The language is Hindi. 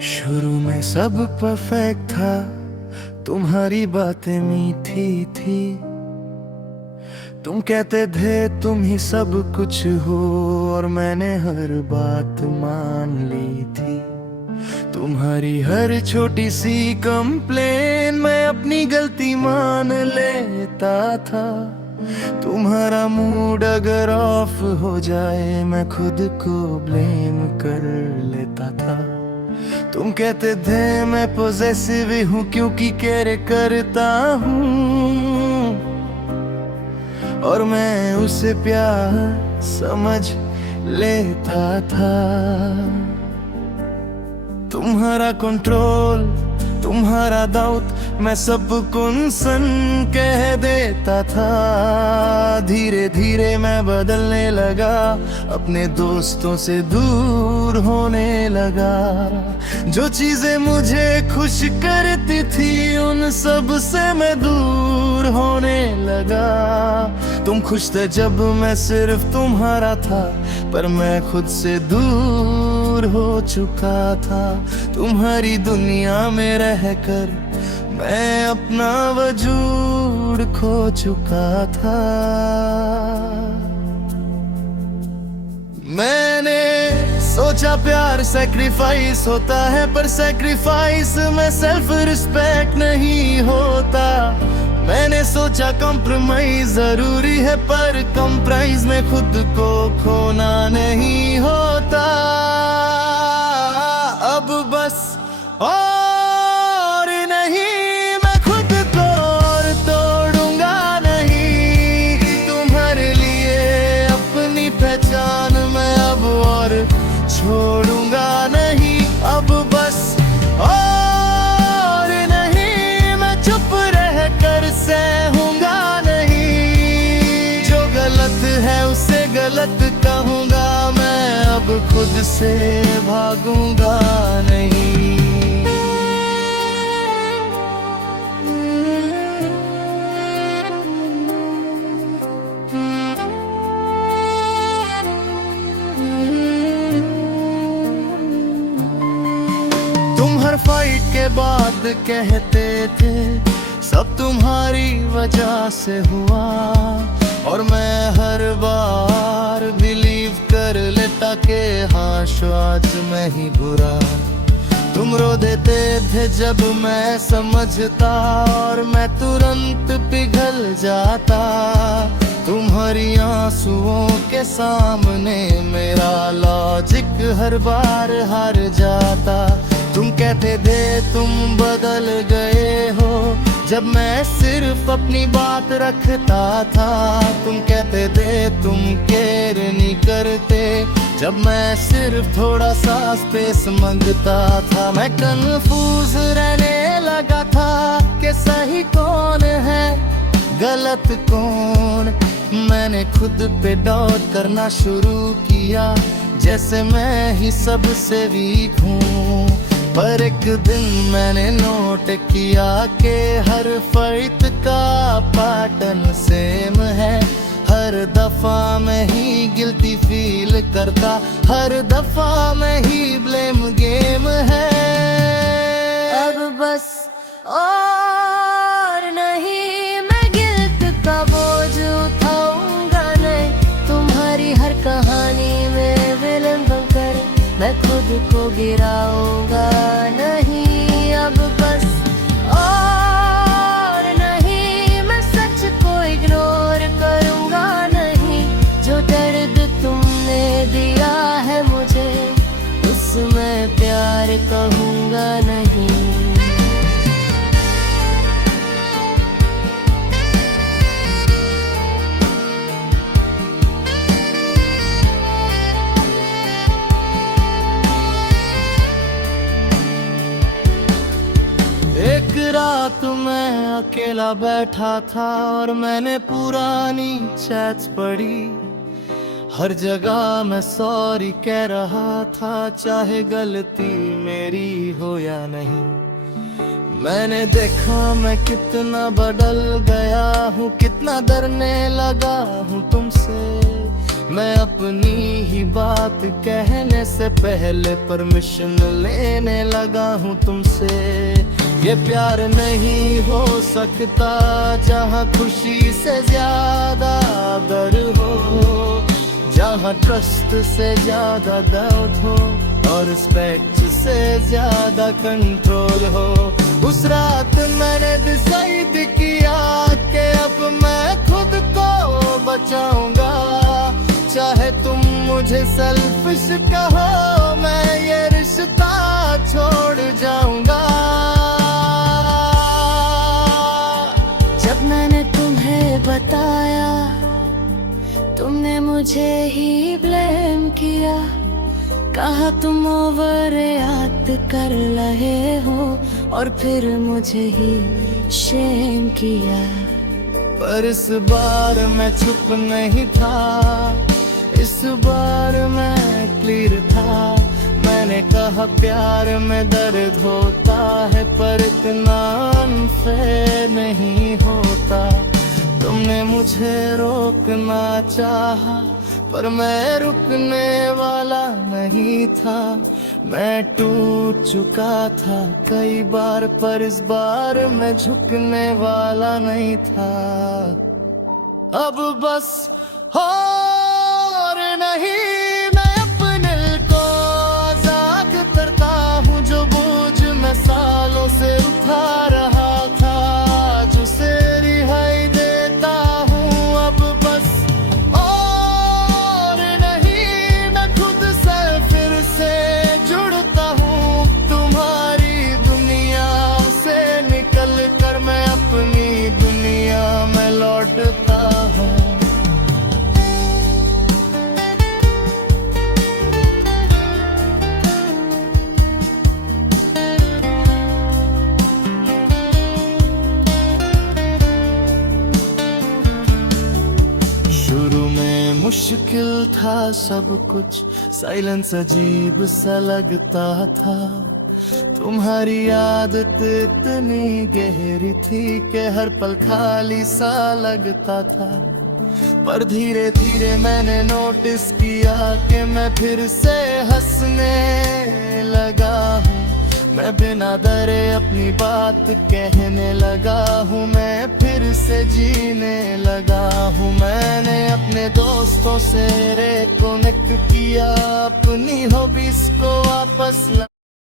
शुरू में सब परफेक्ट था, तुम्हारी बातें मीठी थी। तुम कहते थे तुम ही सब कुछ हो, और मैंने हर बात मान ली थी। तुम्हारी हर छोटी सी कंप्लेन मैं अपनी गलती मान लेता था। तुम्हारा मूड अगर ऑफ हो जाए मैं खुद को ब्लेम कर लेता था। तुम कहते थे मैं पोजेसिव हूँ क्योंकि केयर करता हूँ, और मैं उसे प्यार समझ लेता था। तुम्हारा कंट्रोल, तुम्हारा डाउट मैं सब कुंसन कह देता था। धीरे धीरे मैं बदलने लगा, अपने दोस्तों से दूर होने लगा। जो चीजें मुझे खुश करती थी उन सब से मैं दूर होने लगा। तुम खुश थे जब मैं सिर्फ तुम्हारा था, पर मैं खुद से दूर हो चुका था। तुम्हारी दुनिया में रहकर मैं अपना वजूद खो चुका था। मैंने सोचा प्यार सैक्रिफाइस होता है, पर सैक्रिफाइस में सेल्फ रिस्पेक्ट नहीं होता। मैंने सोचा कॉम्प्रोमाइज जरूरी है, पर कॉम्प्रोमाइज में खुद को खोना नहीं होता। अब बस और नहीं, मैं खुद को और तोड़ूंगा नहीं। तुम्हारे लिए अपनी पहचान मैं अब और छोड़ूंगा नहीं। अब बस और नहीं, मैं चुप रह कर सहूंगा नहीं। जो गलत है उसे गलत कहूंगा मैं, अब खुद से भागूंगा नहीं। तुम हर फाइट के बाद कहते थे सब तुम्हारी वजह से हुआ, और मैं हर बार बिलीव कर लेता कि हाँ शायद मैं ही बुरा। तुम रो देते थे जब मैं समझता, और मैं तुरंत पिघल जाता। तुम्हारी आंसुओं के सामने मेरा लॉजिक हर बार हार जाता। तुम कहते थे तुम बदल गए हो जब मैं सिर्फ अपनी बात रखता था। तुम कहते थे तुम केयर नहीं करते जब मैं सिर्फ थोड़ा सा स्पेस मांगता था। मैं कंफ्यूज रहने लगा था कि सही कौन है गलत कौन। मैंने खुद पे डाउट करना शुरू किया, जैसे मैं ही सबसे वीक हूँ। पर एक दिन मैंने नोट किया कि हर फाइट का पैटर्न सेम है। हर दफा मैं ही गिल्टी फील करता, हर दफा मैं ही ब्लेम गेम है। अब बस और नहीं, मैं गिल्ट का बोझ उठाऊंगा नहीं। तुम्हारी हर कहानी में विलन बनकर मैं खुद को गिराऊंगा नहीं। अब बस और नहीं, मैं सच को इग्नोर करूंगा नहीं। जो दर्द तुमने दिया है मुझे उसमें प्यार कहूंगा नहीं। एक रात मैं अकेला बैठा था और मैंने पुरानी चैट्स पढ़ी। हर जगह मैं सॉरी कह रहा था, चाहे गलती मेरी हो या नहीं। मैंने देखा मैं कितना बदल गया हूँ, कितना डरने लगा हूँ तुमसे। मैं अपनी ही बात कहने से पहले परमिशन लेने लगा हूँ तुमसे। ये प्यार नहीं हो सकता जहाँ खुशी से ज्यादा डर हो, जहाँ ट्रस्ट से ज्यादा दर्द हो और रिस्पेक्ट से ज्यादा कंट्रोल हो। उस रात मैंने डिसाइड किया कि अब मैं खुद को बचाऊंगा, चाहे तुम मुझे सेल्फिश कहो, मैं ये रिश्ता छोड़ जाऊंगा। जब मैंने तुम्हें बताया, तुमने मुझे ही ब्लेम किया, कहा तुम ओवर याद कर रहे हो और फिर मुझे ही शेम किया। पर इस बार मैं चुप नहीं था, इस बार मैं क्लियर था। मैंने कहा प्यार में दर्द होता है पर इतना अनफेयर नहीं होता। तुमने मुझे रोकना चाहा पर मैं रुकने वाला नहीं था। मैं टूट चुका था कई बार पर इस बार मैं झुकने वाला नहीं था। अब बस और नहीं, मैं अपने को आजाद करता हूँ जो बोझ मैं सालों से उठा रहा था, जिसे रिहाई देता हूँ। अब बस और नहीं, मैं खुद से फिर से जुड़ता हूँ तुम्हारी दुनिया से निकल कर मैं अपनी दुनिया में लौटता हूँ। शुरू में मुश्किल था सब कुछ, साइलेंस अजीब सा लगता था। तुम्हारी आदत इतनी गहरी थी कि हर पल खाली सा लगता था। पर धीरे धीरे मैंने नोटिस किया कि मैं फिर से हंसने लगा हूँ। मैं बिना डरे अपनी बात कहने लगा हूँ, मैं फिर से जीने लगा हूँ। मैंने अपने दोस्तों से रिकनेक्ट किया, अपनी हॉबीज को वापस